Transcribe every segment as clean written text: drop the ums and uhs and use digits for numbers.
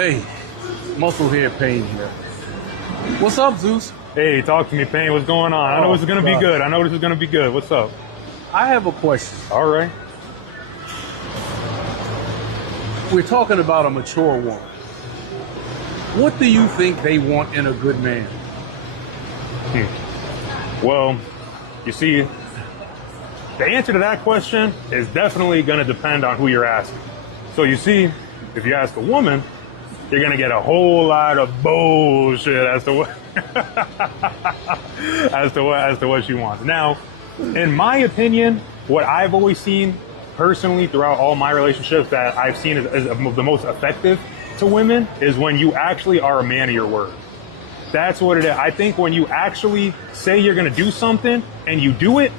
Hey, Musclehead Pain here. What's up, Zeus? Hey, talk to me, Payne. What's going on? I know this is going to be good. I know this is going to be good. What's up? I have a question. All right. We're talking about a mature woman. What do you think they want in a good man? Well, you see, the answer to that question is definitely going to depend on who you're asking. So you see, if you ask a woman, you're going to get a whole lot of bullshit as to what as to what she wants. Now, in my opinion, what I've always seen personally throughout all my relationships that I've seen as the most effective to women is when you actually are a man of your word. That's what it is. I think when you actually say you're going to do something and you do it,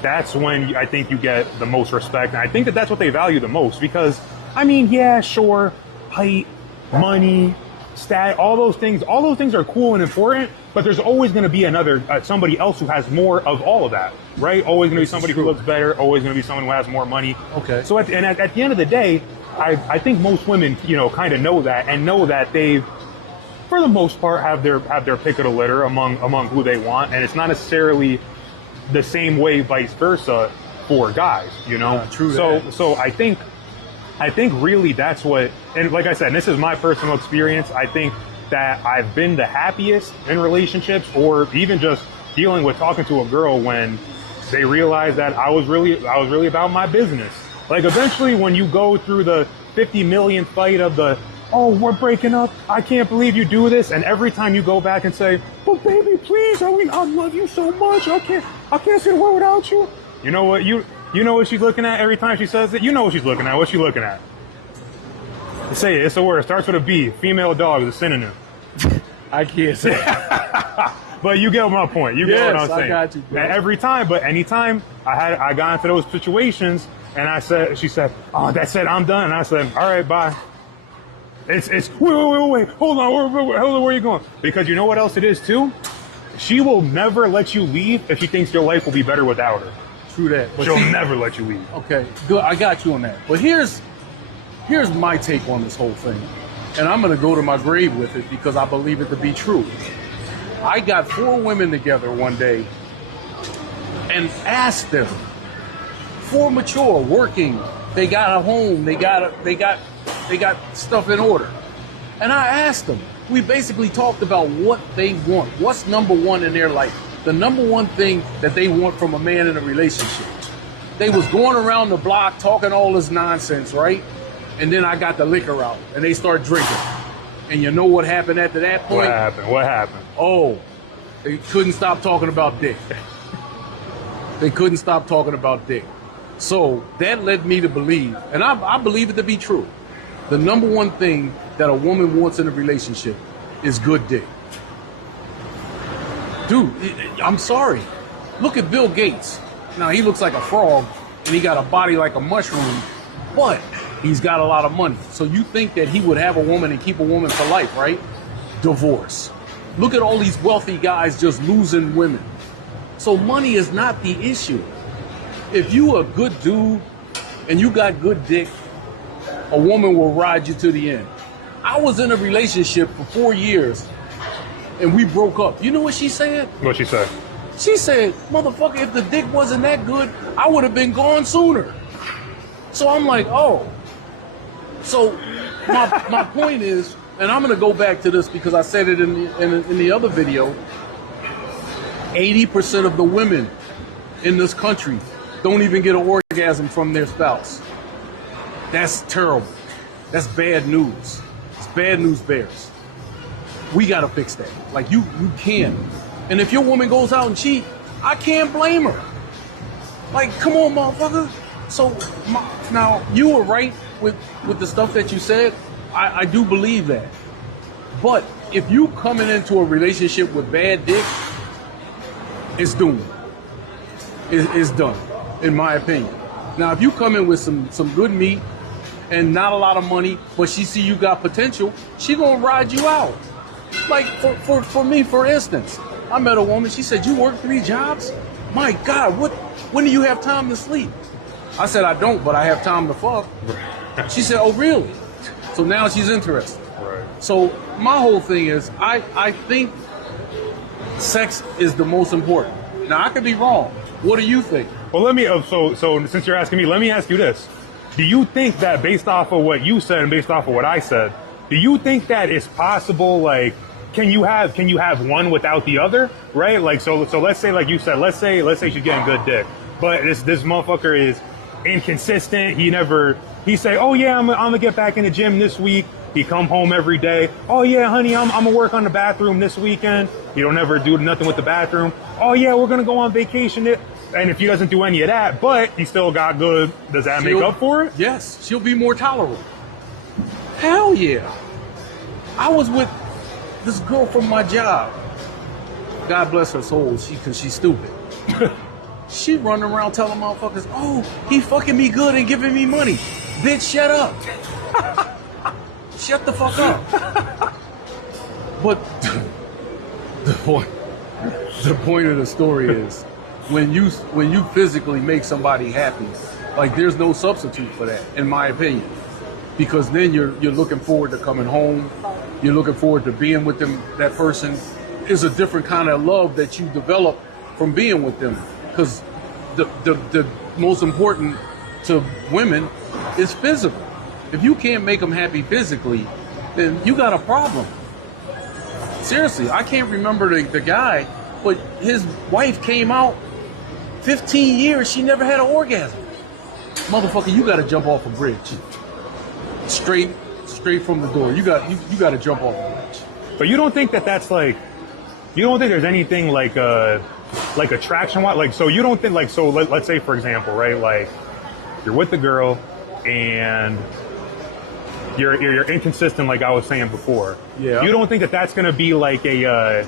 that's when I think you get the most respect. And I think that that's what they value the most because, I mean, yeah, sure, height, money, stat, all those things are cool and important, but there's always going to be another, somebody else who has more of all of that, right? Always going to be somebody who looks better, always going to be someone who has more money. Okay. So at the end of the day, I think most women, kind of know that and know that they, for the most part, have their pick of the litter among who they want, and it's not necessarily the same way vice versa for guys, Yeah, true. So I think really that's what, and like I said, this is my personal experience. I think that I've been the happiest in relationships, or even just dealing with talking to a girl when they realize that I was really about my business. Like eventually when you go through the 50 million fight of the, oh, we're breaking up, I can't believe you do this, and every time you go back and say, but baby, please, I love you so much, I can't sit away without you. You know what she's looking at every time she says it? You know what she's looking at. What's she looking at? Say it. It's a word. It starts with a B. Female dog is a synonym. I can't say. But you get my point. You get what I'm saying. I got you, bro. And every time, but anytime I got into those situations and she said, oh, that's it, I'm done. And I said, all right, bye. It's wait, hold on, where are you going? Because you know what else it is too? She will never let you leave if she thinks your life will be better without her. True that. But She'll never let you leave. Okay, good. I got you on that. But here's my take on this whole thing. And I'm going to go to my grave with it because I believe it to be true. I got 4 women together one day and asked them, 4 mature, working, they got a home, they got stuff in order. And I asked them, we basically talked about what they want. What's number one in their life? The number one thing that they want from a man in a relationship. They was going around the block talking all this nonsense, right? And then I got the liquor out and they start drinking. And you know what happened after that point? What happened? Oh, they couldn't stop talking about dick. They couldn't stop talking about dick. So that led me to believe, and I believe it to be true, the number one thing that a woman wants in a relationship is good dick. Dude, I'm sorry. Look at Bill Gates. Now, he looks like a frog, and he got a body like a mushroom, but he's got a lot of money. So you think that he would have a woman and keep a woman for life, right? Divorce. Look at all these wealthy guys just losing women. So money is not the issue. If you a good dude and you got good dick, a woman will ride you to the end. I was in a relationship for 4 years and we broke up. You know what she said? What'd she say? She said, motherfucker, if the dick wasn't that good, I would have been gone sooner. So I'm like, oh. So my point is, and I'm going to go back to this because I said it in the other video, 80% of the women in this country don't even get an orgasm from their spouse. That's terrible. That's bad news. It's bad news bears. We got to fix that. Like, you can. And if your woman goes out and cheat, I can't blame her. Like, come on, motherfucker. So, now, you were right with the stuff that you said. I do believe that. But if you coming into a relationship with bad dick, it's doomed. It's done, in my opinion. Now, if you come in with some good meat and not a lot of money, but she see you got potential, she gonna ride you out. Like, for me, for instance, I met a woman, she said, you work 3 jobs? My God, when do you have time to sleep? I said, I don't, but I have time to fuck. She said, oh, really? So now she's interested. Right. So my whole thing is, I think sex is the most important. Now I could be wrong. What do you think? Well, let me. So since you're asking me, let me ask you this: do you think that based off of what you said and based off of what I said, do you think that it's possible? Like, can you have one without the other? Right? Like, so let's say, like you said, let's say she's getting good dick, but this motherfucker is inconsistent. He say, oh yeah, I'm gonna get back in the gym this week. He come home every day. Oh yeah, honey, I'm gonna work on the bathroom this weekend. He don't ever do nothing with the bathroom. Oh yeah, we're gonna go on vacation. And if he doesn't do any of that, but he still got good, does that make up for it? Yes, she'll be more tolerable. Hell yeah. I was with this girl from my job. God bless her soul, because she's stupid. She running around telling motherfuckers, oh, he fucking me good and giving me money. Bitch, shut up. Shut the fuck up. But the point of the story is, when you physically make somebody happy, like there's no substitute for that, in my opinion. Because then you're looking forward to coming home, you're looking forward to being with them. That person is a different kind of love that you develop from being with them. Because the most important to women is physical. If you can't make them happy physically, then you got a problem. Seriously, I can't remember the guy, but his wife came out 15 years, she never had an orgasm. Motherfucker, you gotta jump off a bridge. Straight from the door. You gotta jump off a bridge. But you don't think that's like, you don't think there's anything like attraction wise? Like, so you don't think, like, so let's say, for example, right, like you're with the girl and you're inconsistent, like I was saying before. Yeah. You don't think that's going to be like a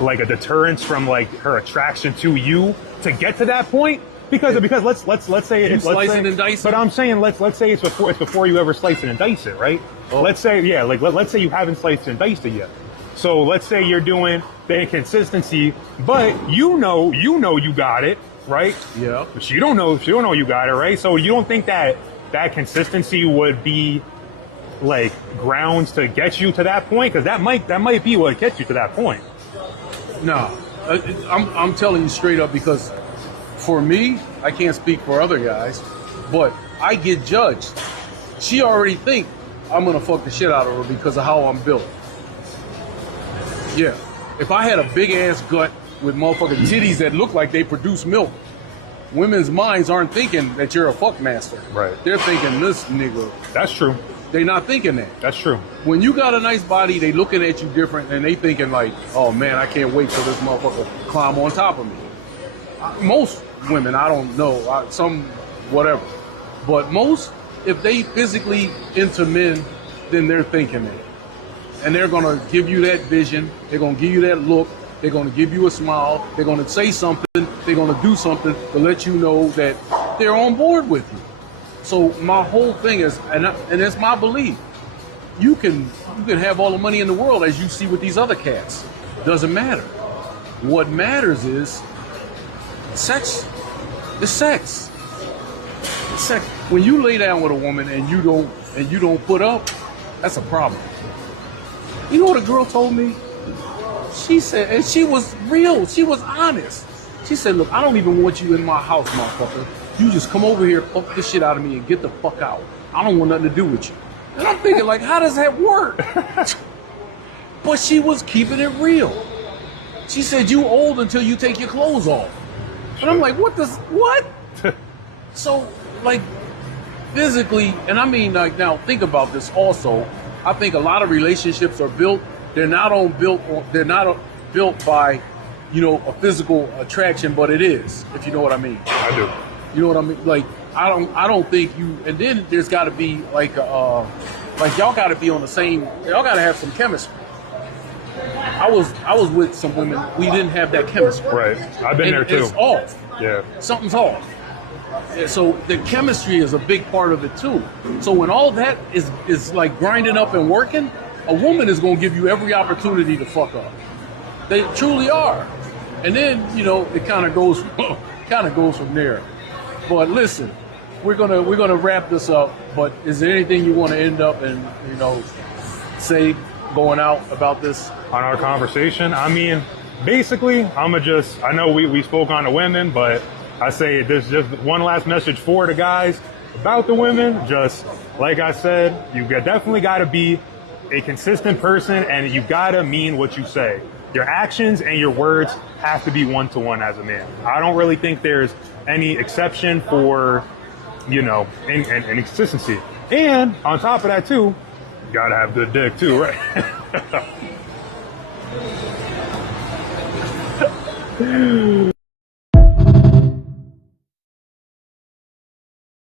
deterrence from like her attraction to you to get to that point? Because let's say you slicing and dicing. But I'm saying let's say it's before you ever slice it and dice it, right? Oh. Let's say let's say you haven't sliced and diced it yet. So let's say you're doing the inconsistency, but you know you got it, right? Yeah. But she don't know you got it, right? So you don't think that consistency would be like grounds to get you to that point? Because that might be what gets you to that point. No, I'm telling you straight up, because for me, I can't speak for other guys, but I get judged. She already think I'm gonna fuck the shit out of her because of how I'm built. Yeah, if I had a big ass gut with motherfucking titties that look like they produce milk, women's minds aren't thinking that you're a fuck master. Right. They're thinking this nigga. That's true. They're not thinking that. That's true. When you got a nice body, they looking at you different, and they thinking like, oh man, I can't wait till this motherfucker climb on top of me. Most women, I don't know, some whatever, but most, if they physically into men, then they're thinking that. And they're gonna give you that vision, they're gonna give you that look, they're gonna give you a smile, they're gonna say something, they're gonna do something to let you know that they're on board with you. So my whole thing is, and it's my belief, you can have all the money in the world, as you see with these other cats. Doesn't matter. What matters is sex. It's sex. It's sex. When you lay down with a woman and you don't put up, that's a problem. You know what a girl told me? She said, and she was real, she was honest. She said, look, I don't even want you in my house, motherfucker. You just come over here, fuck the shit out of me, and get the fuck out. I don't want nothing to do with you. And I'm thinking, like, how does that work? But she was keeping it real. She said, you old until you take your clothes off. And I'm like, what? So, like, physically, and I mean, like, now think about this also. I think a lot of relationships are built, they're not built by, you know, a physical attraction, but it is, if you know what I mean. I do. You know what I mean? Like, I don't think you, and then there's got to be like y'all got to be on the same, y'all got to have some chemistry. I was with some women, we didn't have that chemistry. Right. I've been there too. It's off. Yeah. Something's off. And so the chemistry is a big part of it too. So when all that is like grinding up and working, a woman is going to give you every opportunity to fuck up. They truly are. And then, you know, it kind of goes from there. But listen, we're gonna wrap this up. But is there anything you want to end up and, you know, say going out about this? On our conversation, I mean, basically, I know we spoke on the women, but I say there's just one last message for the guys about the women. Just like I said, you definitely got to be a consistent person, and you got to mean what you say. Your actions and your words have to be one-to-one as a man. I don't really think there's any exception for, inconsistency. And on top of that, too, you got to have good dick, too, right?